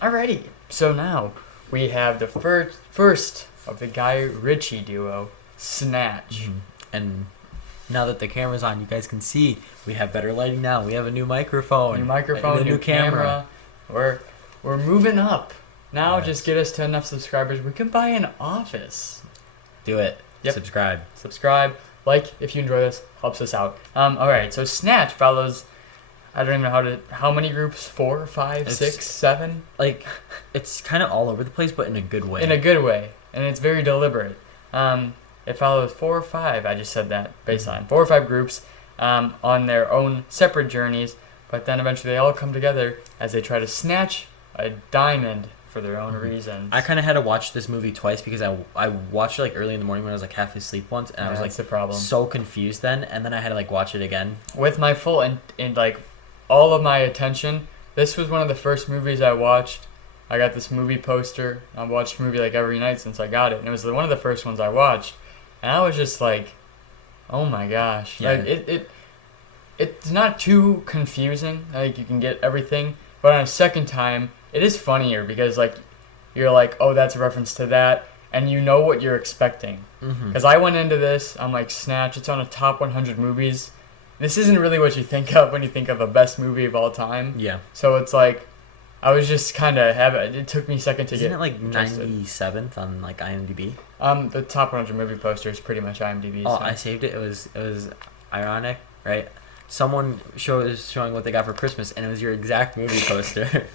Alrighty, so now we have the first of the Guy Ritchie duo, Snatch. And now that the camera's on, you guys can see we have better lighting now. We have a new microphone. New microphone, and a new camera. We're moving up. Now Yes. just get us to enough subscribers. We can buy an office. Do it. Yep. Subscribe. Like if you enjoy this, helps us out. Alright, so Snatch follows, I don't even know how many groups? 4, 5, It's- 6, 7? Like, it's kind of all over the place, but in a good way. In a good way. And it's very deliberate. It follows 4 or 5, I just said that, baseline. 4 or 5 groups on their own separate journeys, but then eventually they all come together as they try to snatch a diamond for their own reasons. I kind of had to watch this movie twice because I watched it like early in the morning when I was like half asleep once, and I was like that's the problem. so confused then, and then I had to like watch it again. With my full and like all of my attention, this was one of the first movies I watched. I got this movie poster. I've watched a movie like every night since I got it, and it was one of the first ones I watched. And I was just like, oh my gosh. Yeah. Like it's not too confusing. Like you can get everything, but on a second time, it is funnier because like you're like, oh, that's a reference to that, and you know what you're expecting. Because I went into this, I'm like, Snatch, it's on a top 100 movies. This isn't really what you think of when you think of a best movie of all time. Yeah. So it's like, I was just kind of it took me a second to Isn't get it like interested. 97th on like IMDb? The top 100 movie poster is pretty much IMDb. Oh, so. I saved it. It was ironic, right? Someone was showing what they got for Christmas, and it was your exact movie poster.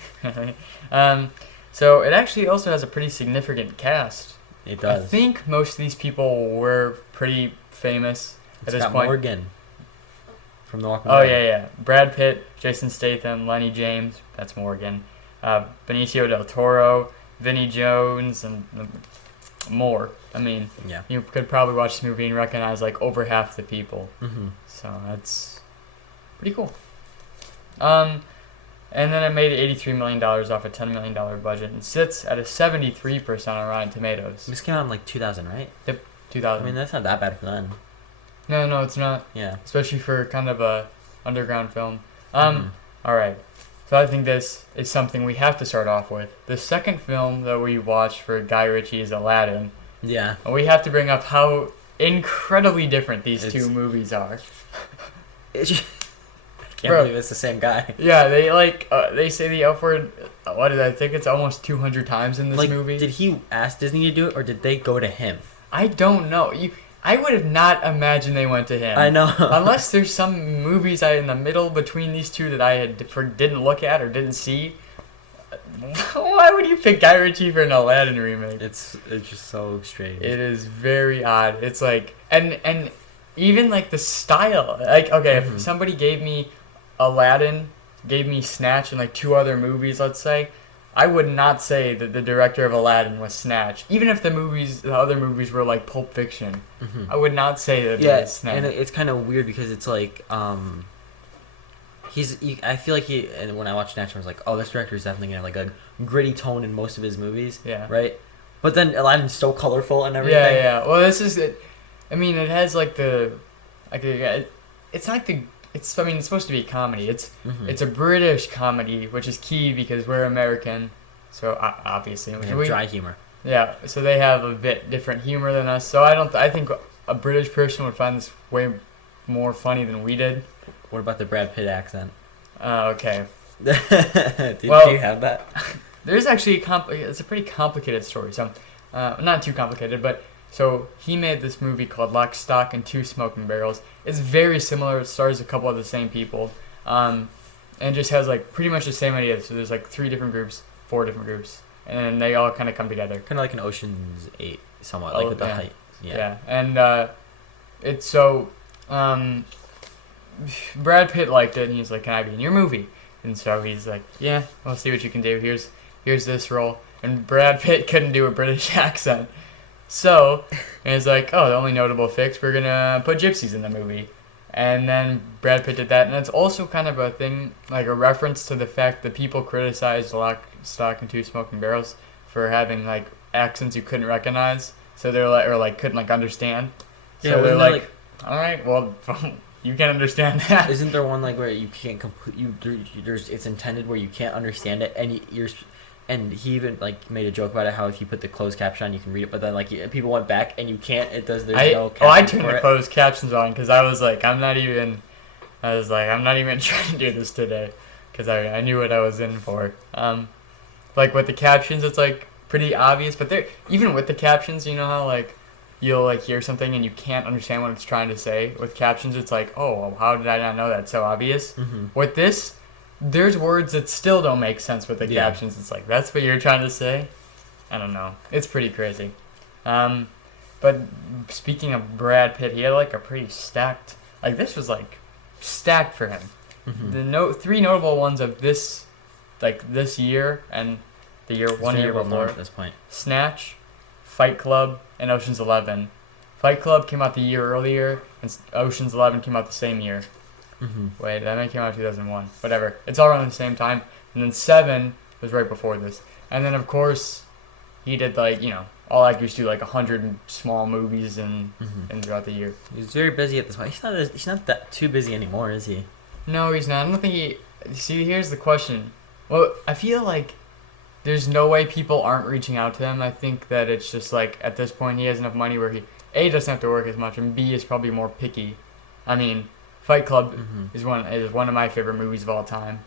So it actually also has a pretty significant cast. It does. I think most of these people were pretty famous It's at this got point. Morgan from The Walking Oh Dead. yeah. Brad Pitt, Jason Statham, Lenny James, that's Morgan, Benicio del Toro, Vinnie Jones, and more. I mean, Yeah. you could probably watch this movie and recognize like over half the people. Mm-hmm. So that's pretty cool. And then it made $83 million off a $10 million budget and sits at a 73% on Rotten Tomatoes. This came out in like 2000, right? Yep, I 2000. mean, that's not that bad for then. No, it's not. Yeah. Especially for kind of a underground film. Mhm. All right. So I think this is something we have to start off with. The second film that we watched for Guy Ritchie is Aladdin. Yeah. And we have to bring up how incredibly different these It's- two movies are. I can't Bro. believe it's the same guy. Yeah, they say the F word, I think it's almost 200 times in this Like, movie. did he ask Disney to do it, or did they go to him? I don't know. I would have not imagined they went to him. I know. Unless there's some movies in the middle between these two that I didn't look at or didn't see. Why would you pick Guy Ritchie for an Aladdin remake? It's just so strange. It is very odd. It's like and even like the style. Like okay, Mhm. if somebody gave me Aladdin, gave me Snatch, and like 2 other movies, let's say, I would not say that the director of Aladdin was Snatch. Even if the other movies were like Pulp Fiction, Mhm. I would not say that it Yeah, was Snatch. and it's kind of weird because it's like I feel like and when I watched Snatch, I was like, oh, this director is definitely gonna have like a gritty tone in most of his movies. Yeah. Right. But then Aladdin's so colorful and everything. Yeah. Well, this is it. I mean, it has like it's not the. It's it's supposed to be a comedy. Mhm. It's a British comedy, which is key because we're American, so obviously We have dry humor. Yeah, so they have a bit different humor than us. So I think a British person would find this way more funny than we did. What about the Brad Pitt accent? Okay. Did Well- you have that? There's actually it's a pretty complicated story. So, not too complicated, but so he made this movie called Lock, Stock, and Two Smoking Barrels. It's very similar. It stars a couple of the same people, and just has like pretty much the same idea. So there's like 4 different groups, and then they all kind of come together. Kind of like an Ocean's 8, somewhat, Oh, like with the yeah. height. Yeah, and it's so Brad Pitt liked it, and he's like, "Can I be in your movie?" And so he's like, "Yeah, we'll see what you can do. Here's this role." And Brad Pitt couldn't do a British accent, so he's like, "Oh, the only notable fix, we're gonna put gypsies in the movie." And then Brad Pitt did that, and it's also kind of a thing, like a reference to the fact that people criticized Lock, Stock, and Two Smoking Barrels for having like accents you couldn't recognize. So they're like, or like couldn't like understand. So Yeah, they're wasn't there, like, all right, well, you can understand that. Isn't there one like where you can't complete there's it's intended where you can't understand it and And he even like made a joke about it, how if you put the closed caption on, you can read it. But then like people went back and you can't. It does. There's no caption I turned for the it. closed captions on because I was like, I'm not even trying to do this today because I knew what I was in for. Like with the captions, it's like pretty obvious, but they're even with the captions, you know how like you'll like hear something and you can't understand what it's trying to say. With captions, it's like, oh, well, how did I not know that? It's so obvious. Mm-hmm. With this, there's words that still don't make sense with the Yeah. captions. It's like, that's what you're trying to say? I don't know. It's pretty crazy. But speaking of Brad Pitt, he had like a pretty stacked, like this was like stacked for him. Mm-hmm. The three notable ones of this, like this year and the year It's one very year well known before, at this point. Snatch, Fight Club, and Ocean's 11. Fight Club came out the year earlier, and Ocean's 11 came out the same year. Mm-hmm. Wait, that may came out in 2001. Whatever. It's all around the same time. And then 7 was right before this. And then, of course, he did, like, you know, all actors do, like, 100 small movies and throughout the year. He's very busy at this point. He's not that too busy anymore, is he? No, he's not. I don't think he... See, here's the question. Well, I feel like there's no way people aren't reaching out to him. I think that it's just, like, at this point, he has enough money where he, A, doesn't have to work as much, and B, is probably more picky. I mean... Fight Club is one of my favorite movies of all time.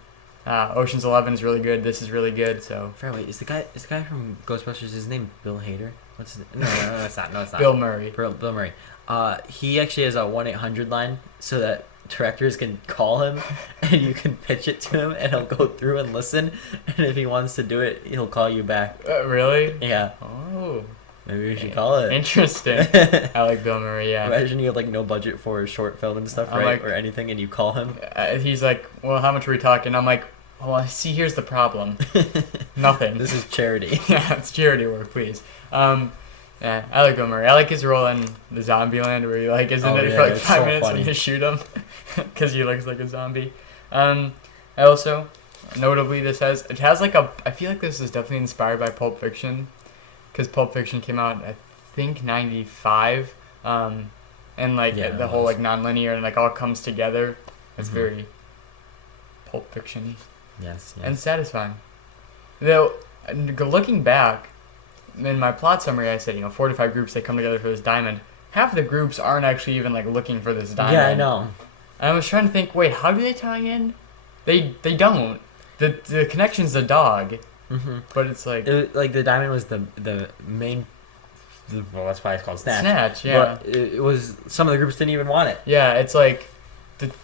Ocean's 11 is really good. This is really good. So. Wait, is the guy from Ghostbusters? His name Bill Hader? What's his, no, it's not. No, it's not. Bill Murray. Bill Murray. He actually has a 1-800 line so that directors can call him and you can pitch it to him and he'll go through and listen. And if he wants to do it, he'll call you back. Really? Yeah. Oh. Maybe we should call it. Interesting. I like Bill Murray, yeah. Imagine you have like no budget for a short film and stuff, right? Like, or anything, and you call him. He's like, well, how much are we talking? I'm like, well, see, here's the problem. Nothing. This is charity. Yeah, it's charity work, please. Yeah, I like Bill Murray. I like his role in the Zombieland where he like is in it for like 5 minutes and you shoot him because he looks like a zombie. I also, notably, it has like I feel like this is definitely inspired by Pulp Fiction. Because Pulp Fiction came out, I think, 95, and like the whole like non-linear and like all comes together. It's very Pulp Fiction-y. Yes. And satisfying. Though, looking back, in my plot summary, I said 4 to 5 groups that come together for this diamond. Half of the groups aren't actually even like looking for this diamond. Yeah, I know. And I was trying to think, wait, how do they tie in? They don't. The connection's the dog. But it's like... like the diamond was the main... Well, that's why it's called Snatch. Snatch, yeah. But it was... Some of the groups didn't even want it. Yeah, it's like...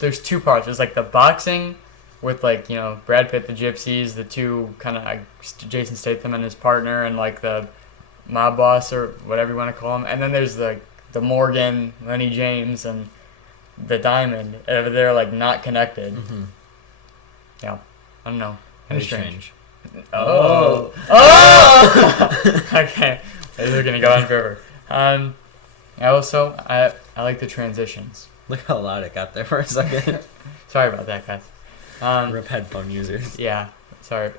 there's 2 parts. There's like the boxing with like, Brad Pitt, the gypsies, the 2 kind of... Jason Statham and his partner, and like the mob boss or whatever you want to call him. And then there's the Morgan, Lenny James, and the diamond. They're like not connected. Yeah. I don't know. Kind of strange. Oh! Okay, these are gonna go on forever. I like the transitions. Look how loud it got there for a second. Sorry about that, guys. Rip headphone users. Yeah, sorry.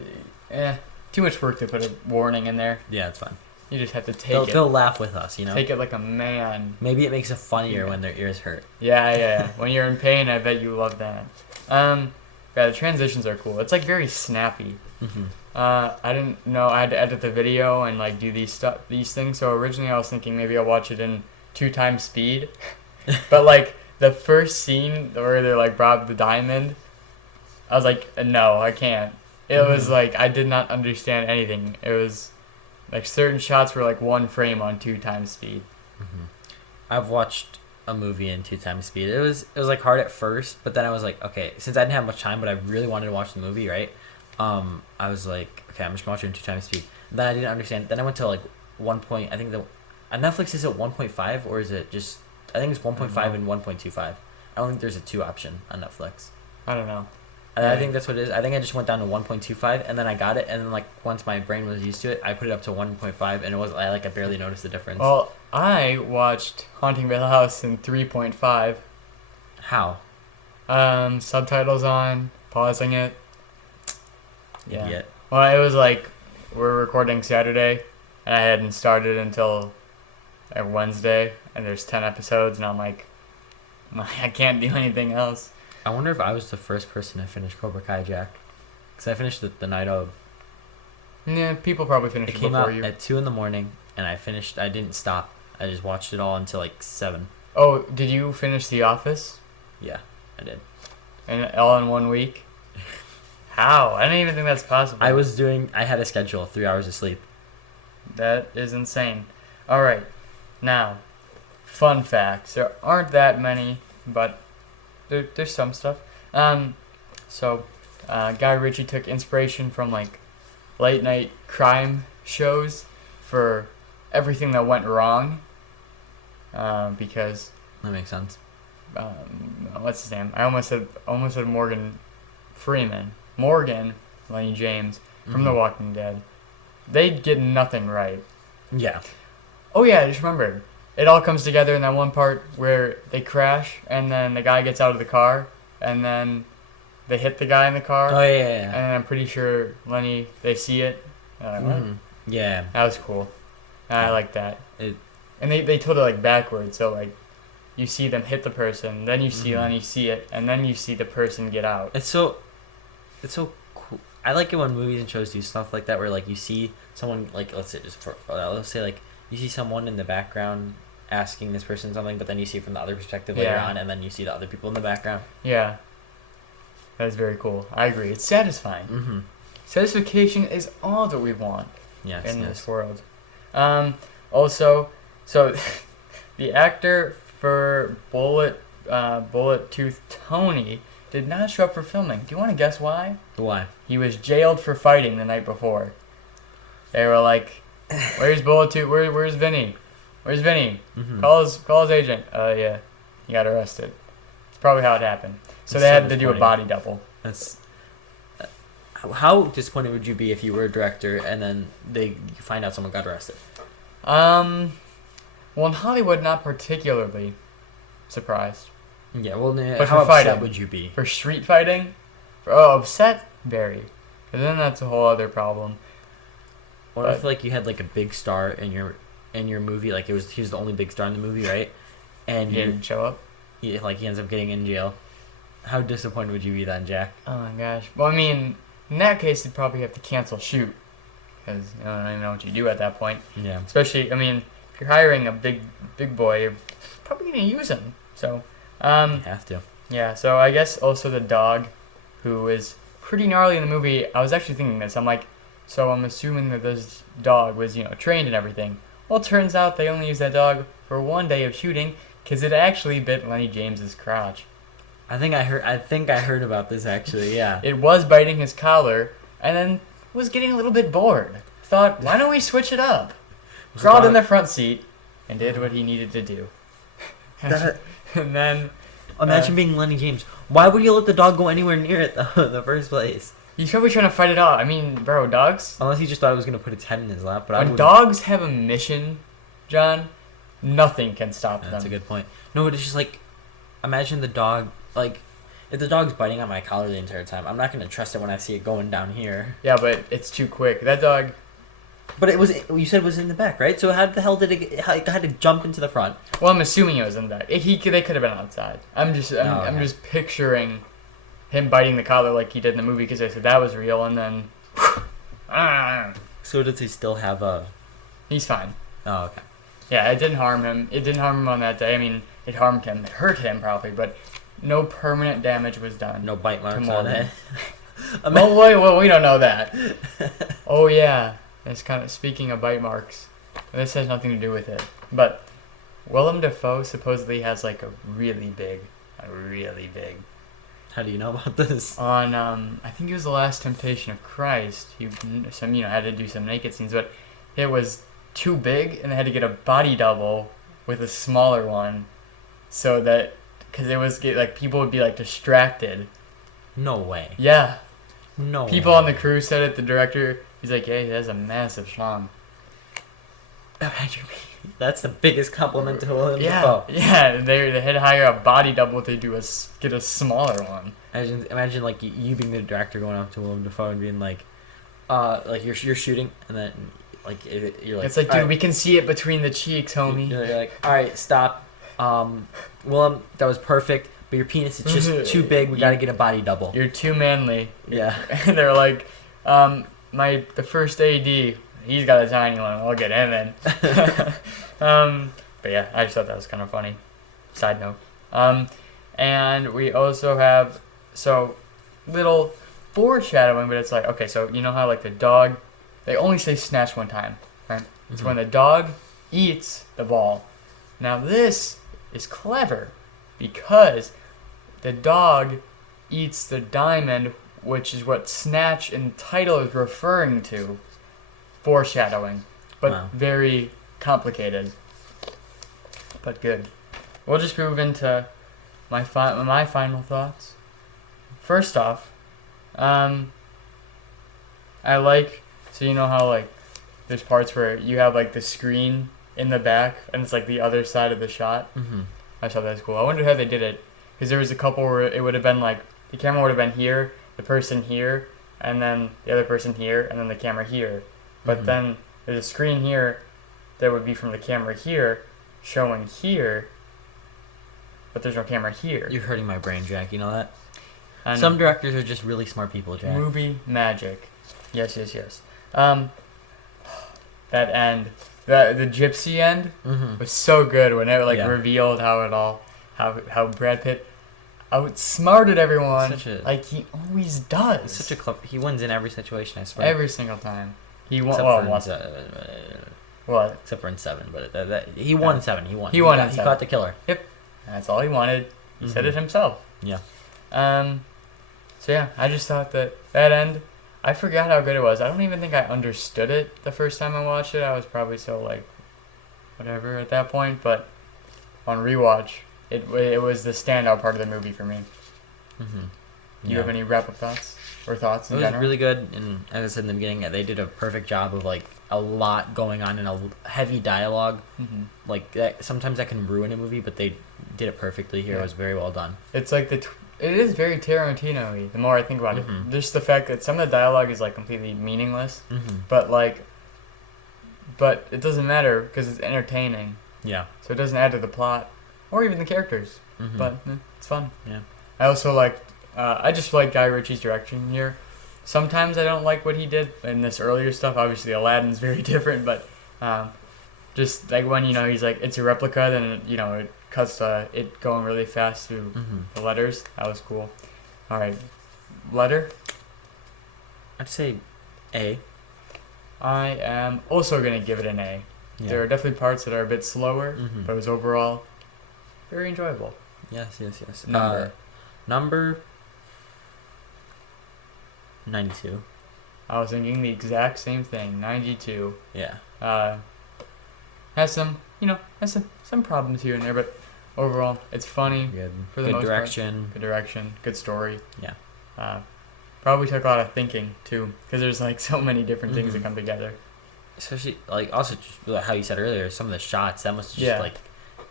Too much work to put a warning in there. Yeah, it's fine. You just have to take it. They'll laugh with us, Take it like a man. Maybe it makes it funnier when their ears hurt. Yeah. When you're in pain, I bet you love that. Yeah, the transitions are cool. It's like very snappy. I didn't know I had to edit the video and like do these things. So originally I was thinking maybe I'll watch it in 2 times speed, but like the first scene where they're like rob the diamond, I was like, no, I can't. It was like I did not understand anything. It was like certain shots were like 1 frame on 2 times speed. I've watched a movie in 2 times speed. It was like hard at first, but then I was like, okay, since I didn't have much time, but I really wanted to watch the movie, right? I was like, okay, I'm just gonna watch it in 2 times speed. And then I didn't understand. Then I went to like 1 point. I think on Netflix is it 1.5 or is it just? I think it's 1.5 and 1.25. I don't think there's a 2 option on Netflix. I don't know. And I think that's what it is. I think I just went down to 1.25 and then I got it. And then like once my brain was used to it, I put it up to 1.5 and I barely noticed the difference. Well, I watched Haunting of Hill House in 3.5. How? Subtitles on, pausing it. Yeah. Idiot. Well, it was like we're recording Saturday, and I hadn't started until Wednesday, and there's 10 episodes, and I'm like, I can't do anything else. I wonder if I was the first person to finish Cobra Kai, Jack. Because I finished the night of. Yeah, people probably finished It it came before out you. at 2 in the morning, and I didn't stop. I just watched it all until like 7. Oh, did you finish The Office? Yeah, I did. And all in 1 week? How? I don't even think that's possible. I had a schedule, 3 hours of sleep. That is insane. Alright, now, fun facts. There aren't that many, but there's some stuff. Guy Ritchie took inspiration from like late night crime shows for everything that went wrong. Because That makes sense. what's his name? I almost said Morgan Freeman. Morgan, Lenny James from The Walking Dead. They'd get nothing right. Yeah. Oh yeah, I just remembered. It all comes together in that one part where they crash and then the guy gets out of the car and then they hit the guy in the car. Oh yeah. And I'm pretty sure Lenny, they see it. What? Yeah. That was cool. I like that. It. And they told it like backwards, so like you see them hit the person, then you see Lenny see it, and then you see the person get out. It's so cool. I like it when movies and shows do stuff like that, where like you see someone, like let's say like you see someone in the background asking this person something, but then you see it from the other perspective later on, and then you see the other people in the background. Yeah. That is very cool. I agree. It's satisfying. Mm-hmm. Satisfaction is all that we want Yes. in this world. Also, so the actor for Bullet Tooth Tony did not show up for filming. Do you want to guess why? Why? He was jailed for fighting the night before. They were like, "Where's Bullet Tooth? Where's Vinny? Where's Vinny? Mm-hmm. Call his agent." Yeah, he got arrested. It's probably how it happened. So That's they so had to do a body double. That's. How disappointed would you be if you were a director and then you find out someone got arrested? Well, in Hollywood, not particularly surprised. Yeah, well, But how for fighting, upset would you be? For street fighting? Upset? Very. And then that's a whole other problem. What if like you had like a big star in your movie, like he was the only big star in the movie, right? And He didn't show up? he ends up getting in jail. How disappointed would you be then, Jack? Oh my gosh. Well, I mean, in that case, you'd probably have to cancel shoot. Because you don't even know what you do at that point. Yeah. Especially, I mean, if you're hiring a big boy, you're probably going to use him. So, You have to. yeah, so I guess also the dog, who is pretty gnarly in the movie. I was actually thinking this. I'm like, so I'm assuming that this dog was, trained and everything. Well, it turns out they only used that dog for one day of shooting because it actually bit Lenny James's crotch. I think I heard about this actually. Yeah. It was biting his collar and then was getting a little bit bored. Thought, why don't we switch it up? Crawled in the front seat and did what he needed to do. And then... Imagine being Lenny James. Why would you let the dog go anywhere near it though, in the first place? He's probably trying to fight it off. I mean, bro, dogs... Unless he just thought it was going to put its head in his lap. But when dogs have a mission, John, nothing can stop them. That's a good point. No, but it's just like, imagine the dog, like, if the dog's biting on my collar the entire time, I'm not going to trust it when I see it going down here. Yeah, but it's too quick. That dog... But you said it was in the back, right? So how the hell did it had to jump into the front? Well, I'm assuming it was in the back. They could have been outside. I'm just picturing him biting the collar like he did in the movie because I said that was real, and then... So does he still have a... He's fine. Oh, okay. Yeah, it didn't harm him. It didn't harm him on that day. I mean, it harmed him. It hurt him, probably, but no permanent damage was done. No bite marks on it. Well, we don't know that. Oh, yeah. It's kind of, speaking of bite marks, this has nothing to do with it, but Willem Dafoe supposedly has like a really big. How do you know about this? On I think it was The Last Temptation of Christ. He had to do some naked scenes, but it was too big, and they had to get a body double with a smaller one, so that because it was like people would be like distracted. No way. Yeah. No. People on the crew said it. The director. He's like, yeah, he has a massive schlong. That's the biggest compliment to Willem Dafoe. Yeah, they had to hire a body double to get a smaller one. Imagine like you being the director going up to Willem Dafoe and being like you're shooting and then like you're like, it's like, dude, right, we can see it between the cheeks, homie. You're like, all right, stop. Willem, that was perfect, but your penis is just too big. We got to get a body double. You're too manly. Yeah. And they're like, the first AD, he's got a tiny one. I'll get him in. But yeah, I just thought that was kind of funny. Side note. And we also have little foreshadowing, but it's like, okay, so you know how like the dog, they only say snatch one time, right? It's when the dog eats the ball. Now this is clever because the dog eats the diamond, which is what Snatch in the title is referring to. Foreshadowing, but very complicated, but good. We'll just move into my final thoughts. First off, I like, so you know how like there's parts where you have like the screen in the back and it's like the other side of the shot. I thought that was cool. I wonder how they did it, because there was a couple where it would have been like the camera would have been here, the person here, and then the other person here, and then the camera here. But then there's a screen here that would be from the camera here showing here, but there's no camera here. You're hurting my brain, Jack. You know that? And some directors are just really smart people, Jack. Movie magic. Yes. That end, the gypsy end was so good when it revealed how Brad Pitt outsmarted everyone like he always does. He's such a he wins in every situation, I swear. Every single time. He won. What? Except for in 7, but he won in 7. He won. He caught the killer. Yep. That's all he wanted. He said it himself. Yeah. So yeah, I just thought that end, I forgot how good it was. I don't even think I understood it the first time I watched it. I was probably so like, whatever at that point. But on rewatch, it was the standout part of the movie for me. Do you have any wrap-up thoughts or thoughts in general? It was really good, and as I said in the beginning, they did a perfect job of like a lot going on in a heavy dialogue. Like that, sometimes that can ruin a movie, but they did it perfectly here. It was very well done. It's like it is very Tarantino-y, the more I think about it. Just the fact that some of the dialogue is like completely meaningless, but it doesn't matter because it's entertaining. Yeah. So it doesn't add to the plot or even the characters, but it's fun. Yeah. I also I just like Guy Ritchie's direction here. Sometimes I don't like what he did in this earlier stuff. Obviously, Aladdin's very different, but just like when he's like it's a replica, then it cuts to it going really fast through the letters. That was cool. All right, letter. I'd say A. I am also gonna give it an A. Yeah. There are definitely parts that are a bit slower, but it was overall very enjoyable. Yes. Number 92. I was thinking the exact same thing. 92. Yeah. Has some problems here and there, but overall, it's funny. Good. For the most direction. Part. Good direction. Good story. Yeah. Probably took a lot of thinking too, because there's like so many different things that come together. Especially also just how you said earlier, some of the shots that must just like.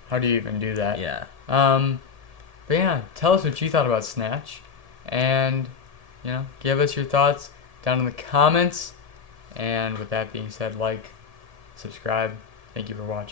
How do you even do that? Yeah. But yeah, tell us what you thought about Snatch, and give us your thoughts down in the comments. And with that being said, subscribe. Thank you for watching.